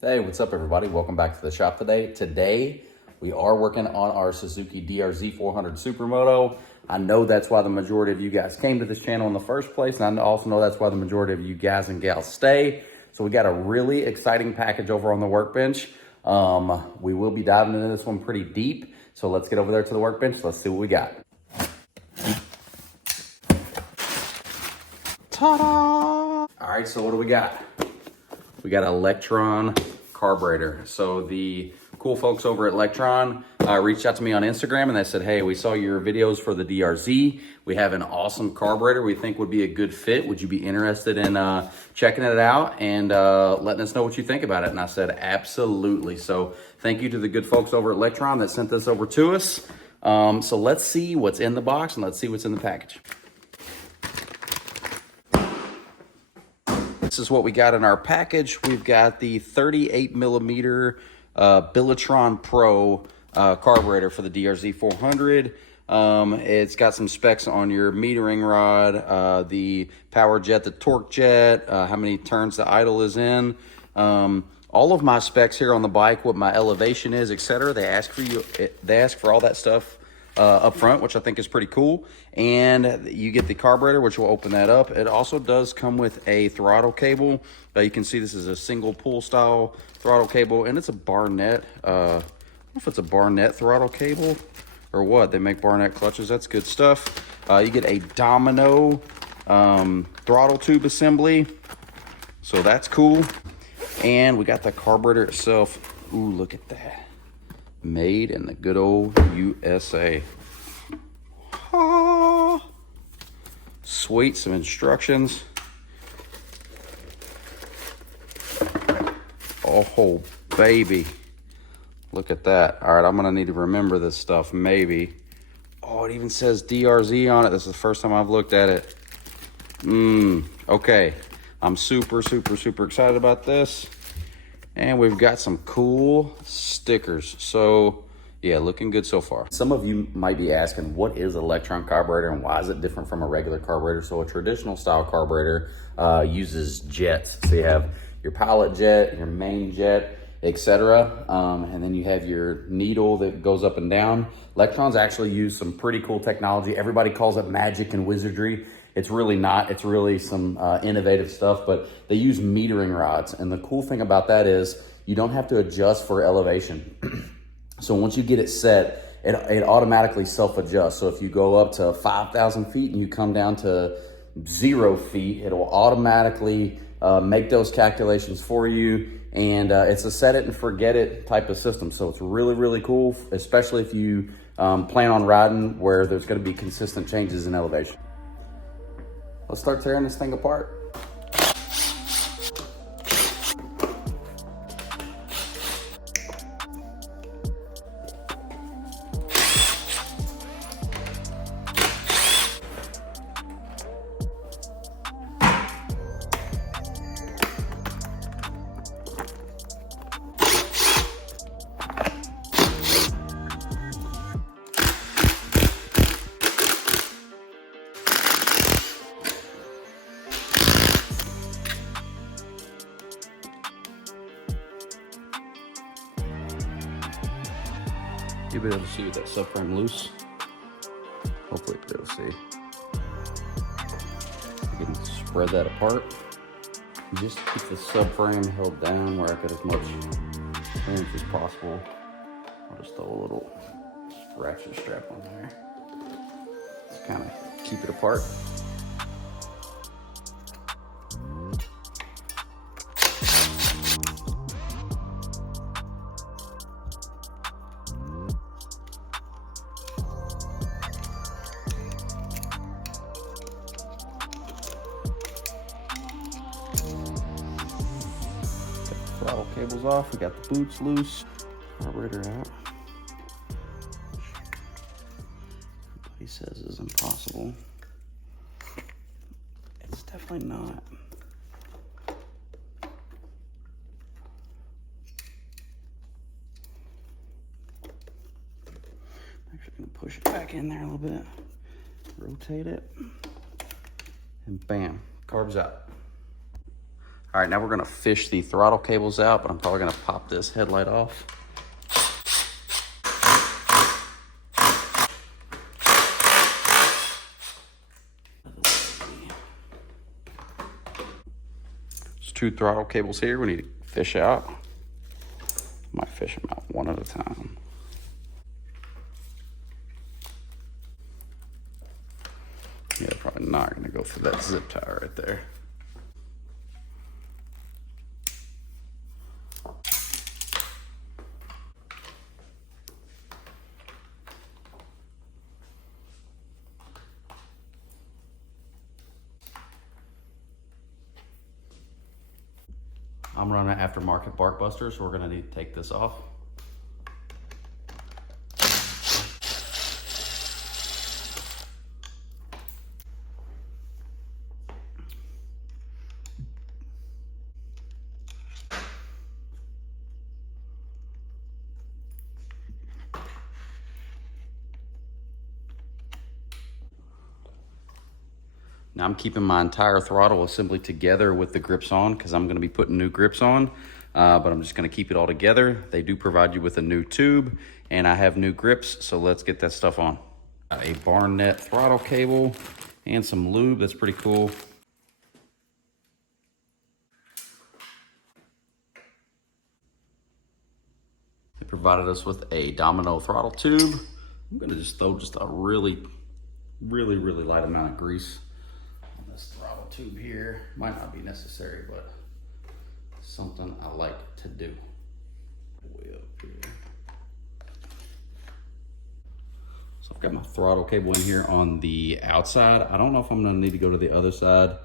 Hey, what's up everybody? Welcome back to the shop today. Today, we are working on our Suzuki DRZ400 Supermoto. I know that's why the majority of you guys came to this channel in the first place, and I also know that's why the majority of you guys and gals stay. So we got a really exciting package over on the workbench. We will be diving into this one pretty deep. So let's get over there to the workbench. Let's see what we got. Ta-da! All right, so what do we got? We got a Lectron carburetor. So the cool folks over at Lectron reached out to me on Instagram and they said, hey, we saw your videos for the DRZ. We have an awesome carburetor we think would be a good fit. Would you be interested in checking it out and letting us know what you think about it? And I said, absolutely. So thank you to the good folks over at Lectron that sent this over to us. So let's see what's in the box and let's see what's in the package. This is what we got in our package. We've got the 38 millimeter BILLETRON Pro carburetor for the DRZ400. It's got some specs on your metering rod, the power jet, the torque jet, how many turns the idle is in. All of my specs here on the bike, what my elevation is, etc. They ask for all that stuff up front, which I think is pretty cool. And you get the carburetor, which will open that up. It also does come with a throttle cable. You can see this is a single pull style throttle cable, and it's a Barnett. I don't know if it's a Barnett throttle cable or what. They make Barnett clutches. That's good stuff. You get a Domino throttle tube assembly, so that's cool. And we got the carburetor itself. Ooh, look at that. Made in the good old USA. Ah, sweet, some instructions. Oh, baby. Look at that. All right, I'm gonna need to remember this stuff, maybe. Oh, it even says DRZ on it. This is the first time I've looked at it. Okay. I'm super excited about this. And we've got some cool stickers. So yeah, looking good so far. Some of you might be asking, what is a Lectron carburetor and why is it different from a regular carburetor? So a traditional style carburetor uses jets. So you have your pilot jet, your main jet, etc. And then you have your needle that goes up and down. Lectrons actually use some pretty cool technology. Everybody calls it magic and wizardry. It's really not. It's really some innovative stuff, but they use metering rods. And the cool thing about that is you don't have to adjust for elevation. So once you get it set, it automatically self-adjusts. So if you go up to 5,000 feet and you come down to 0 feet, it'll automatically make those calculations for you. And it's a set it and forget it type of system. So it's really cool, especially if you plan on riding where there's gonna be consistent changes in elevation. Let's start tearing this thing apart. You'll be able to see with that subframe loose. Hopefully you'll be able to see. You can spread that apart. Just keep the subframe held down where I get as much clearance as possible. I'll just throw a little ratchet strap on there to kind of keep it apart. Throttle cable's off, we got the boots loose, carburetor out. Everybody says is impossible. It's definitely not. Actually gonna push it back in there a little bit, rotate it, and bam, carb's out. All right, now we're gonna fish the throttle cables out, but I'm probably gonna pop this headlight off. There's 2 throttle cables here we need to fish out. Might fish them out one at a time. Yeah, probably not gonna go through that zip tie right there. I'm running an aftermarket bark buster, so we're gonna need to take this off. Now I'm keeping my entire throttle assembly together with the grips on because I'm gonna be putting new grips on, but I'm just gonna keep it all together. They do provide you with a new tube and I have new grips, so let's get that stuff on. Got a Barnett throttle cable and some lube, that's pretty cool. They provided us with a Domino throttle tube. I'm gonna just throw just a really light amount of grease on this throttle tube here. Might not be necessary, but something I like to do. Way up here. So I've got my throttle cable in here on the outside. I don't know if I'm gonna need to go to the other side.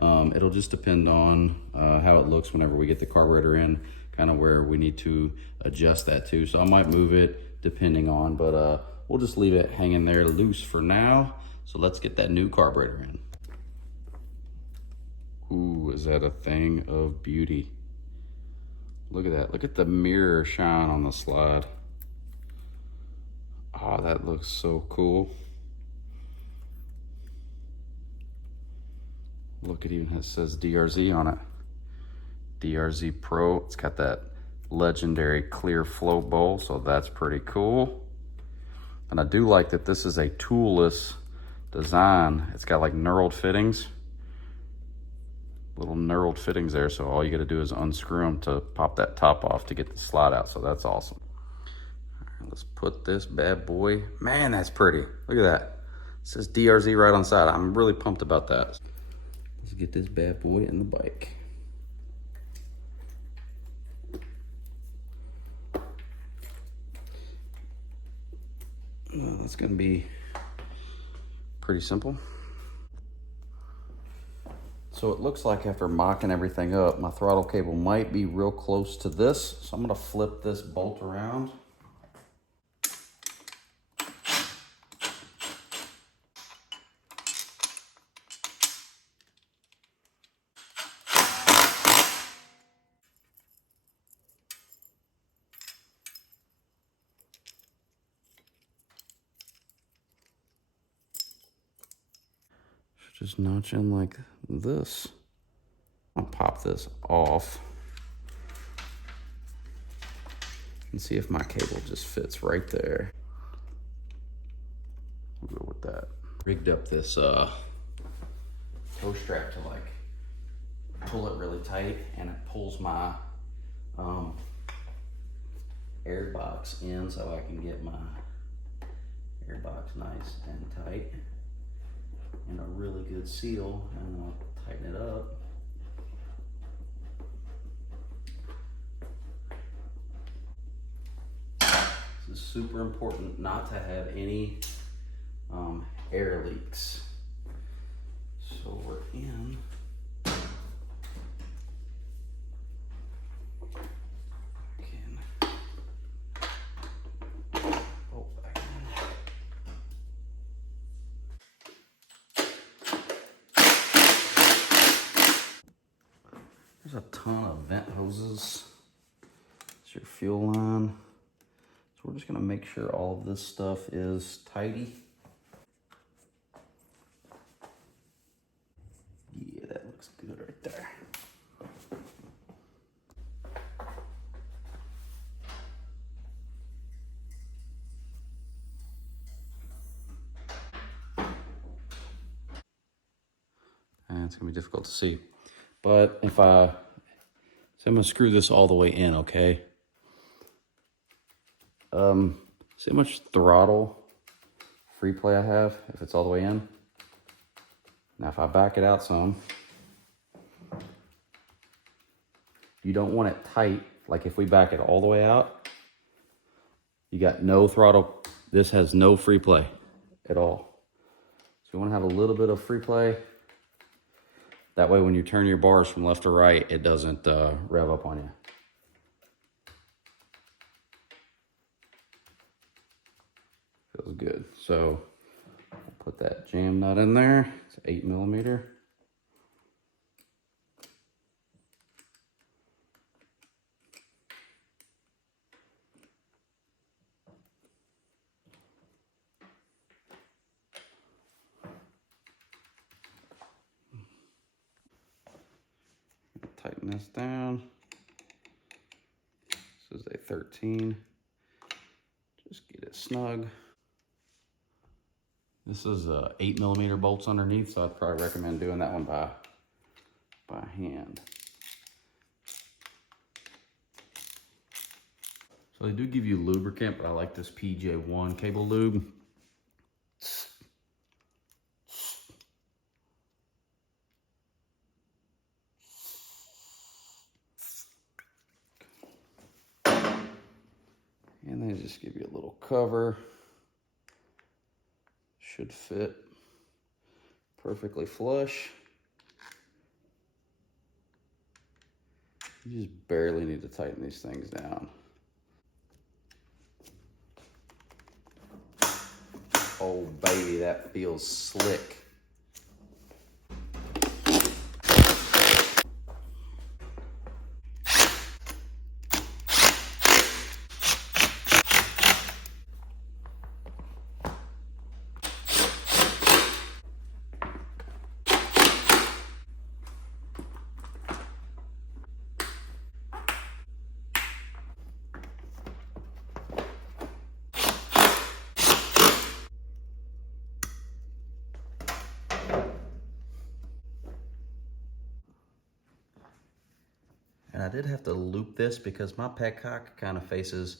It'll just depend on how it looks whenever we get the carburetor in, kind of where we need to adjust that to. So I might move it depending on, but we'll just leave it hanging there loose for now. So let's get that new carburetor in. Ooh, is that a thing of beauty? Look at that, look at the mirror shine on the slide. Oh, that looks so cool. Look, it even says DRZ on it. DRZ Pro. It's got that legendary clear float bowl, so that's pretty cool. And I do like that this is a toolless design. It's got like knurled fittings. Little knurled fittings there, so all you gotta do is unscrew them to pop that top off to get the slide out, so that's awesome. All right, let's put this bad boy. Man, that's pretty. Look at that. It says DRZ right on the side. I'm really pumped about that. Let's get this bad boy in the bike. That's gonna be pretty simple. So it looks like after mocking everything up, my throttle cable might be real close to this. So I'm gonna flip this bolt around. Just notch in like this. I'll pop this off and see if my cable just fits right there. We'll go with that. Rigged up this toe strap to like pull it really tight, and it pulls my air box in so I can get my air box nice and tight. And a really good seal, and I'll tighten it up. This is super important not to have any air leaks. So we're in. There's a ton of vent hoses. It's your fuel line. So we're just gonna make sure all of this stuff is tidy. Yeah, that looks good right there. it's gonna be difficult to see. But if so I'm gonna screw this all the way in, okay? See how much throttle free play I have if it's all the way in? Now if I back it out some, you don't want it tight. Like if we back it all the way out, you got no throttle. This has no free play at all. So you want to have a little bit of free play. That way when you turn your bars from left to right, it doesn't rev up on you. Feels good. So I'll put that jam nut in there. It's 8mm. Tighten this down. This is a 13. Just get it snug. This is 8mm bolts underneath, so I'd probably recommend doing that one by hand. So they do give you lubricant, but I like this PJ1 cable lube. And they just give you a little cover. Should fit perfectly flush. You just barely need to tighten these things down. Oh baby, that feels slick. And I did have to loop this because my petcock kind of faces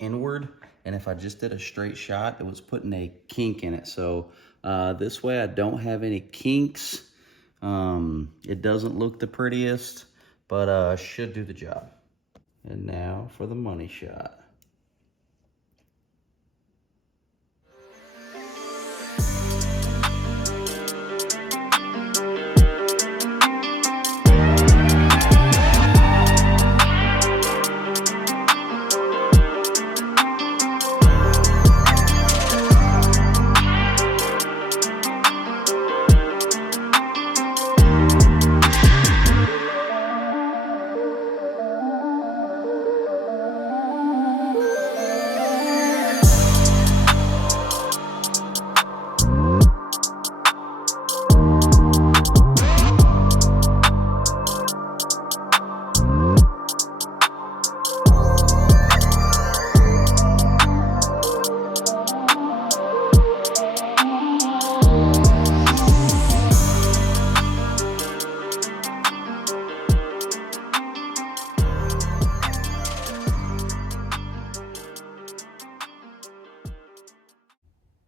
inward. And if I just did a straight shot, it was putting a kink in it. So this way I don't have any kinks. It doesn't look the prettiest, but should do the job. And now for the money shot.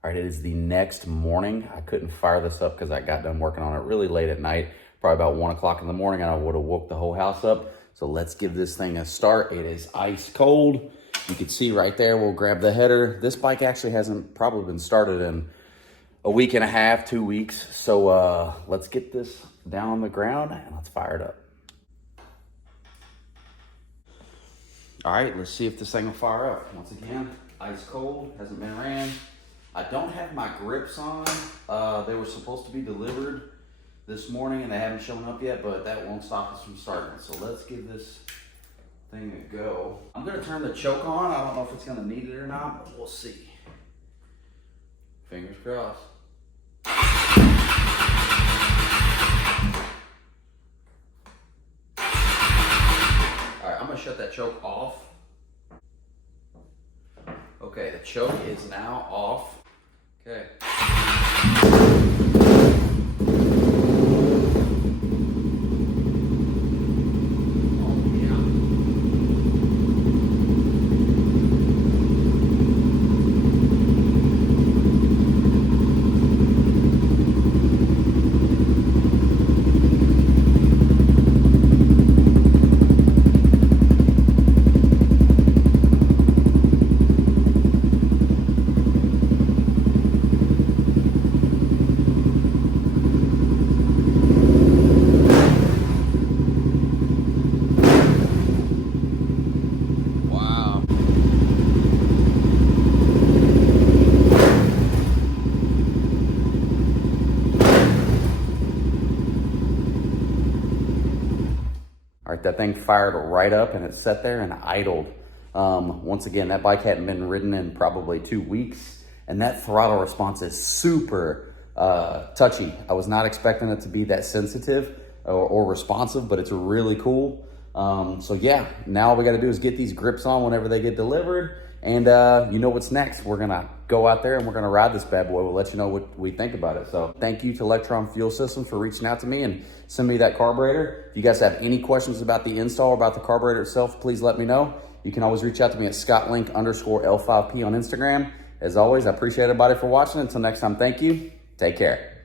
All right, it is the next morning. I couldn't fire this up because I got done working on it really late at night, probably about 1 o'clock in the morning, and I would have woke the whole house up. So let's give this thing a start. It is ice cold. You can see right there, we'll grab the header. This bike actually hasn't probably been started in a week and a half, 2 weeks. So let's get this down on the ground and let's fire it up. All right, let's see if this thing will fire up. Once again, ice cold, hasn't been ran. I don't have my grips on. They were supposed to be delivered this morning and they haven't shown up yet, but that won't stop us from starting. So let's give this thing a go. I'm gonna turn the choke on. I don't know if it's gonna need it or not, but we'll see. Fingers crossed. All right, I'm gonna shut that choke off. Okay, the choke is now off. Okay. right? That thing fired right up and it sat there and idled. Once again, that bike hadn't been ridden in probably 2 weeks, and that throttle response is super touchy. I was not expecting it to be that sensitive or responsive, but it's really cool. So yeah, now all we got to do is get these grips on whenever they get delivered. And you know what's next. We're going to go out there and we're going to ride this bad boy. We'll let you know what we think about it. So thank you to Lectron Fuel Systems for reaching out to me and sending me that carburetor. If you guys have any questions about the install or about the carburetor itself, please let me know. You can always reach out to me at scottlink_L5P on Instagram. As always, I appreciate everybody for watching. Until next time, thank you. Take care.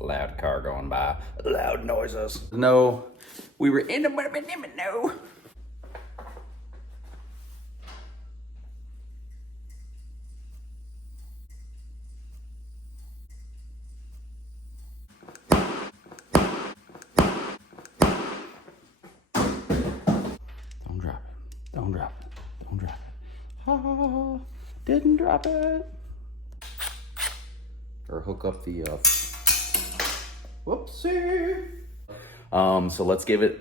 Loud car going by, loud noises. No, we were in the no. Don't drop it. Don't drop it. Don't drop it. Ah, didn't drop it. Or hook up the whoopsie. So let's give it,